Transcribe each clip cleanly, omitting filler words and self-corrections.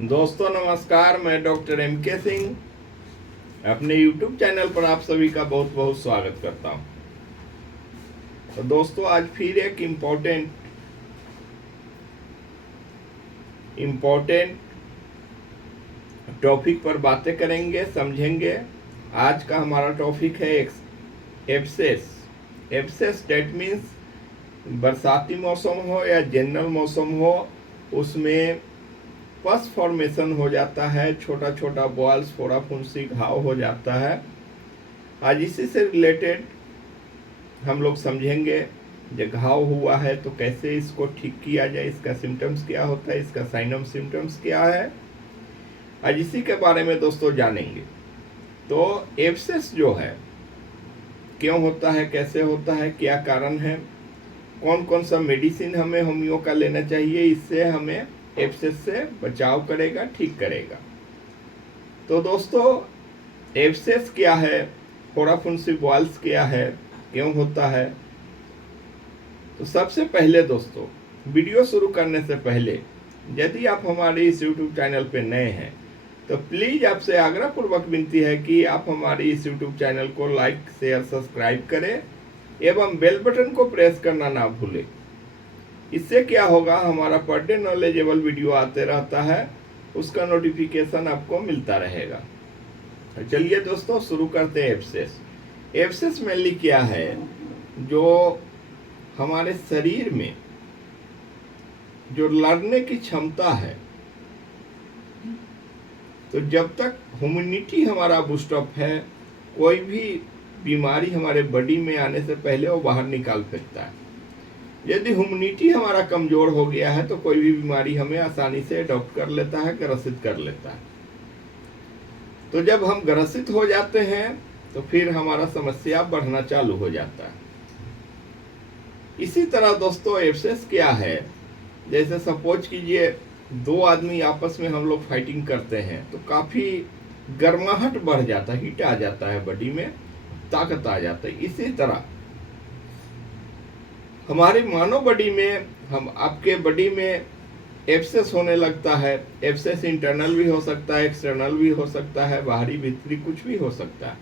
दोस्तों नमस्कार, मैं डॉक्टर M.K. सिंह अपने YouTube चैनल पर आप सभी का बहुत बहुत स्वागत करता हूं। तो दोस्तों आज फिर एक इम्पोर्टेंट टॉपिक पर बातें करेंगे, समझेंगे। आज का हमारा टॉपिक है एब्सेस। एब्सेस डेट मीन्स बरसाती मौसम हो या जनरल मौसम हो, उसमें पस फॉर्मेशन हो जाता है, छोटा छोटा बॉल्स, फोड़ा फुंसी घाव हो जाता है। आज इसी से रिलेटेड हम लोग समझेंगे, जब घाव हुआ है तो कैसे इसको ठीक किया जाए, इसका सिम्टम्स क्या होता है, इसका साइन ऑफ सिम्टम्स क्या है। आज इसी के बारे में दोस्तों जानेंगे। तो एब्सेस जो है क्यों होता है, कैसे होता है, क्या कारण है, कौन कौन सा मेडिसिन हमें होम्यो का लेना चाहिए, इससे हमें एब्सेस से बचाव करेगा, ठीक करेगा। तो दोस्तों एब्सेस क्या है, फोड़ा फुंसी बॉल्स क्या है, क्यों होता है। तो सबसे पहले दोस्तों वीडियो शुरू करने से पहले यदि आप हमारे इस YouTube चैनल पे नए हैं तो प्लीज़ आपसे आग्रहपूर्वक विनती है कि आप हमारे इस YouTube चैनल को लाइक, शेयर, सब्सक्राइब करें एवं बेल बटन को प्रेस करना ना भूलें। इससे क्या होगा, हमारा पर डे नॉलेजेबल वीडियो आते रहता है, उसका नोटिफिकेशन आपको मिलता रहेगा। चलिए दोस्तों शुरू करते हैं। एब्सेस एब्सेस मेनली क्या है, जो हमारे शरीर में जो लड़ने की क्षमता है, तो जब तक ह्यूमिनिटी हमारा बूस्टअप है, कोई भी बीमारी हमारे बॉडी में आने से पहले वो बाहर निकाल फेंकता है। यदि ह्यूमिनिटी हमारा कमजोर हो गया है तो कोई भी बीमारी हमें आसानी से अडॉप्ट कर लेता है, ग्रसित कर लेता है। तो जब हम ग्रसित हो जाते हैं तो फिर हमारा समस्या बढ़ना चालू हो जाता है। इसी तरह दोस्तों एब्सेस क्या है, जैसे सपोज कीजिए दो आदमी आपस में हम लोग फाइटिंग करते हैं तो काफी गर्माहट बढ़ जाता है, हीट आ जाता है, बॉडी में ताकत आ जाता है। इसी तरह हमारी मानव बॉडी में, आपके बॉडी में एब्सेस होने लगता है। एब्सेस इंटरनल भी हो सकता है, एक्सटर्नल भी हो सकता है, बाहरी भीतरी कुछ भी हो सकता है।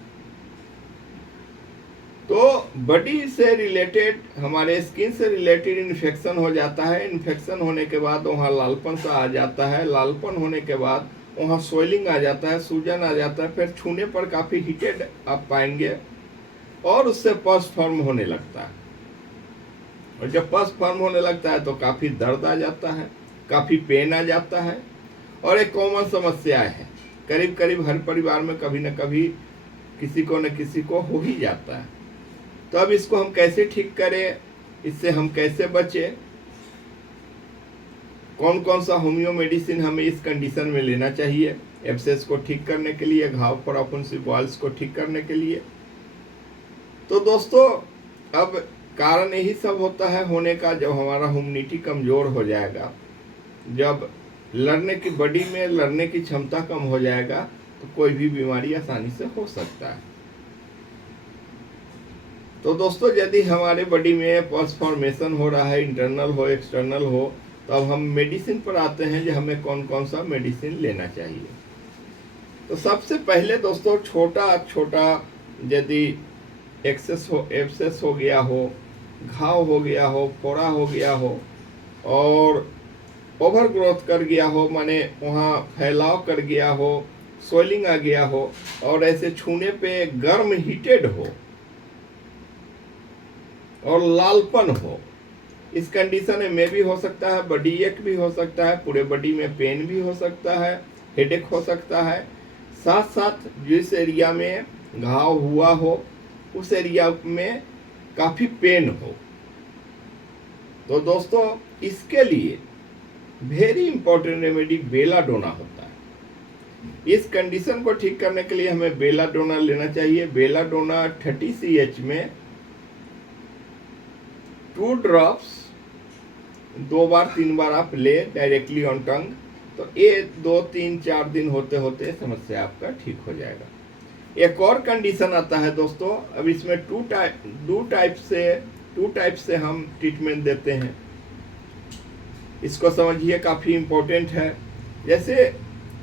तो बॉडी से रिलेटेड, हमारे स्किन से रिलेटेड इन्फेक्शन हो जाता है। इन्फेक्शन होने के बाद वहाँ लालपन सा आ जाता है। लालपन होने के बाद वहाँ स्वेलिंग आ जाता है, सूजन आ जाता है। फिर छूने पर काफ़ी हीटेड आप पाएंगे और उससे पस फॉर्म होने लगता है। और जब पस फॉर्म होने लगता है तो काफ़ी दर्द आ जाता है, काफ़ी पेन आ जाता है। और एक कॉमन समस्या है, करीब करीब हर परिवार में कभी न कभी किसी को न किसी को हो ही जाता है। तो अब इसको हम कैसे ठीक करें, इससे हम कैसे बचें, कौन कौन सा होम्यो मेडिसिन हमें इस कंडीशन में लेना चाहिए, एब्सेस को ठीक करने के लिए, घाव, फोड़ा फुंसी बॉल्स को ठीक करने के लिए। तो दोस्तों अब कारण यही सब होता है होने का, जब हमारा ह्यूमिनिटी कमजोर हो जाएगा, जब लड़ने की बॉडी में लड़ने की क्षमता कम हो जाएगा तो कोई भी बीमारी आसानी से हो सकता है। तो दोस्तों यदि हमारे बॉडी में पस फॉर्मेशन हो रहा है, इंटरनल हो एक्सटर्नल हो, तो अब हम मेडिसिन पर आते हैं कि हमें कौन कौन सा मेडिसिन लेना चाहिए। तो सबसे पहले दोस्तों छोटा छोटा यदि एब्सेस हो गया हो, घाव हो गया हो, फोड़ा हो गया हो और ओवर ग्रोथ कर गया हो, माने वहाँ फैलाव कर गया हो, स्वेलिंग आ गया हो और ऐसे छूने पे गर्म हीटेड हो और लालपन हो, इस कंडीशन में भी हो सकता है बॉडी एक भी हो सकता है, पूरे बॉडी में पेन भी हो सकता है, हेडेक हो सकता है। साथ साथ जिस एरिया में घाव हुआ हो उस एरिया में काफ़ी पेन हो। तो दोस्तों इसके लिए वेरी इंपॉर्टेंट रेमेडी बेलाडोना होता है। इस कंडीशन को ठीक करने के लिए हमें बेलाडोना लेना चाहिए। बेलाडोना 30 CH में 2 ड्रॉप्स 2 बार 3 बार आप ले डायरेक्टली ऑन टंग, तो ये 2 3 4 दिन होते होते समस्या आपका ठीक हो जाएगा। एक और कंडीशन आता है दोस्तों, अब इसमें टू टाइप से हम ट्रीटमेंट देते हैं। इसको समझिए, काफ़ी इम्पोर्टेंट है। जैसे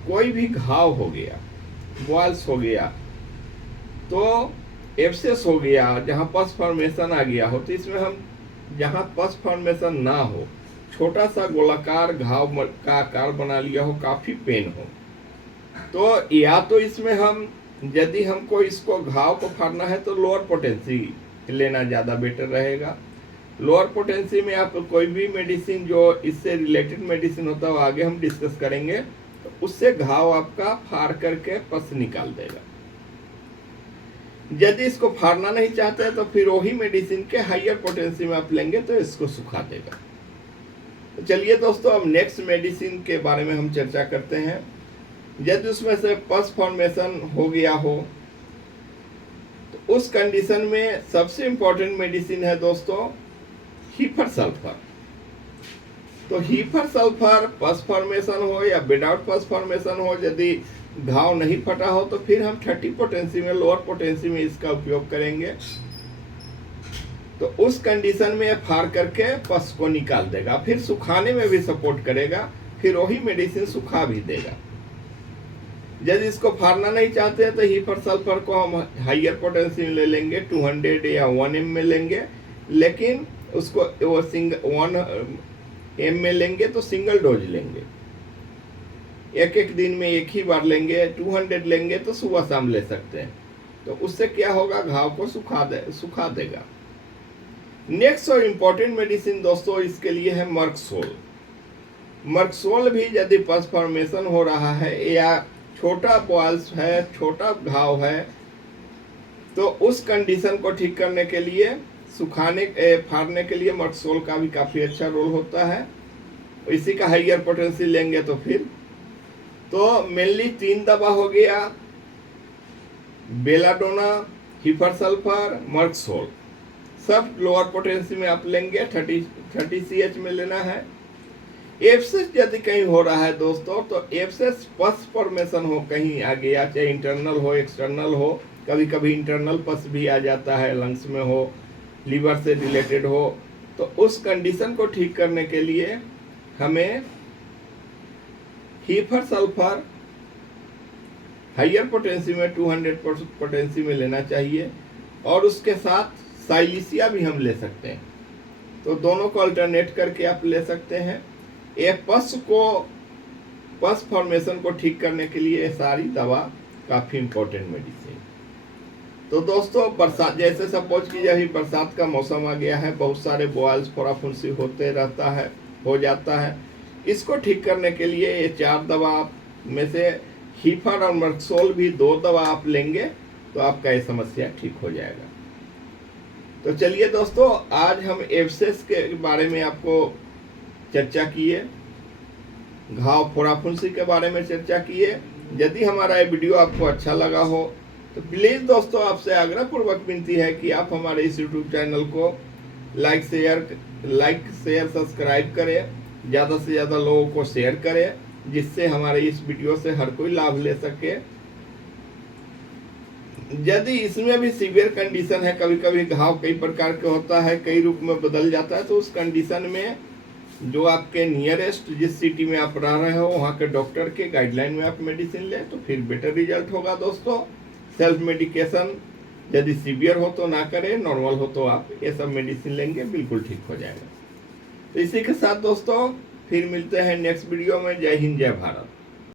कोई भी घाव हो गया, बॉल्स हो गया, तो एब्सेस हो गया, जहाँ पस फॉर्मेशन आ गया हो, तो इसमें हम जहाँ पस फॉर्मेशन ना हो, छोटा सा गोलाकार घाव का आकार बना लिया हो, काफ़ी पेन हो, तो या तो इसमें हम, यदि हमको इसको घाव को फाड़ना है तो लोअर पोटेंसी लेना ज़्यादा बेटर रहेगा। लोअर पोटेंसी में आप कोई भी मेडिसिन जो इससे रिलेटेड मेडिसिन होता है वो आगे हम डिस्कस करेंगे, तो उससे घाव आपका फाड़ करके पस निकाल देगा। यदि इसको फाड़ना नहीं चाहते तो फिर वही मेडिसिन के हाइयर पोटेंसी में आप लेंगे तो इसको सुखा देगा। तो चलिए दोस्तों, अब नेक्स्ट मेडिसिन के बारे में हम चर्चा करते हैं। यदि उसमें से पस फॉर्मेशन हो गया हो तो उस कंडीशन में सबसे इंपॉर्टेंट मेडिसिन है दोस्तों हीफर सल्फर। तो हीफर सल्फर पस फॉर्मेशन हो या विदाउट पस फॉर्मेशन हो, यदि घाव नहीं फटा हो तो फिर हम 30 पोटेंसी में, लोअर पोटेंसी में इसका उपयोग करेंगे। तो उस कंडीशन में फाड़ करके पस को निकाल देगा, फिर सुखाने में भी सपोर्ट करेगा, फिर वही मेडिसिन सुखा भी देगा। यदि इसको फाड़ना नहीं चाहते हैं तो हीफर सल्फर को हम हाइयर पोटेंसी में ले लेंगे, 200 या 1 m में लेंगे, लेकिन उसको वो 1 m में लेंगे तो सिंगल डोज लेंगे, एक दिन में एक ही बार लेंगे। 200 लेंगे तो सुबह शाम ले सकते हैं, तो उससे क्या होगा, घाव को सुखा देगा। नेक्स्ट और इम्पोर्टेंट मेडिसिन दोस्तों इसके लिए है मर्कसोल। मर्कसोल भी यदि पस फॉर्मेशन हो रहा है या छोटा बॉल्स है, छोटा घाव है, तो उस कंडीशन को ठीक करने के लिए, फाड़ने के लिए मर्कसोल का भी काफ़ी अच्छा रोल होता है। इसी का हाइयर पोटेंसी लेंगे तो फिर तो मेनली 3 दवा हो गया, बेलाडोना, हीफर सल्फर, मर्कसोल, सब लोअर पोटेंसी में आप लेंगे, 30 CH में लेना है। एब्सेस यदि कहीं हो रहा है दोस्तों, तो एब्सेस पस फॉर्मेशन हो कहीं आ गया, चाहे इंटरनल हो एक्सटर्नल हो, कभी कभी इंटरनल पस भी आ जाता है, लंग्स में हो, लीवर से रिलेटेड हो, तो उस कंडीशन को ठीक करने के लिए हमें हीफर सल्फर हाइयर पोटेंसी में 200 पोटेंसी में लेना चाहिए, और उसके साथ साइलिसिया भी हम ले सकते हैं। तो दोनों को अल्टरनेट करके आप ले सकते हैं। ये पस फॉर्मेशन को ठीक करने के लिए सारी दवा काफ़ी इम्पोर्टेंट मेडिसिन। तो दोस्तों, बरसात, जैसे सपोज कीजिए अभी बरसात का मौसम आ गया है, बहुत सारे बॉयल्स फोड़ाफुंसी होते रहता है, हो जाता है। इसको ठीक करने के लिए ये 4 दवा में से हीफर और मर्कसोल भी 2 दवा आप लेंगे तो आपका ये समस्या ठीक हो जाएगा। तो चलिए दोस्तों, आज हम एब्सेस के बारे में आपको चर्चा किए, घाव फोड़ाफुंसी के बारे में चर्चा किए। यदि हमारा ये वीडियो आपको अच्छा लगा हो तो प्लीज़ दोस्तों, आपसे आग्रह पूर्वक विनती है कि आप हमारे इस यूट्यूब चैनल को लाइक शेयर सब्सक्राइब करें, ज़्यादा से ज़्यादा लोगों को शेयर करें, जिससे हमारे इस वीडियो से हर कोई लाभ ले सके। यदि इसमें भी सीवियर कंडीशन है, कभी कभी घाव कई प्रकार के होता है, कई रूप में बदल जाता है, तो उस कंडीशन में जो आपके नियरेस्ट जिस सिटी में आप रह रहे हो वहाँ के डॉक्टर के गाइडलाइन में आप मेडिसिन लें तो फिर बेटर रिजल्ट होगा दोस्तों। सेल्फ मेडिकेशन यदि सीवियर हो तो ना करें, नॉर्मल हो तो आप ये सब मेडिसिन लेंगे, बिल्कुल ठीक हो जाएगा। तो इसी के साथ दोस्तों फिर मिलते हैं नेक्स्ट वीडियो में। जय हिंद, जय भारत।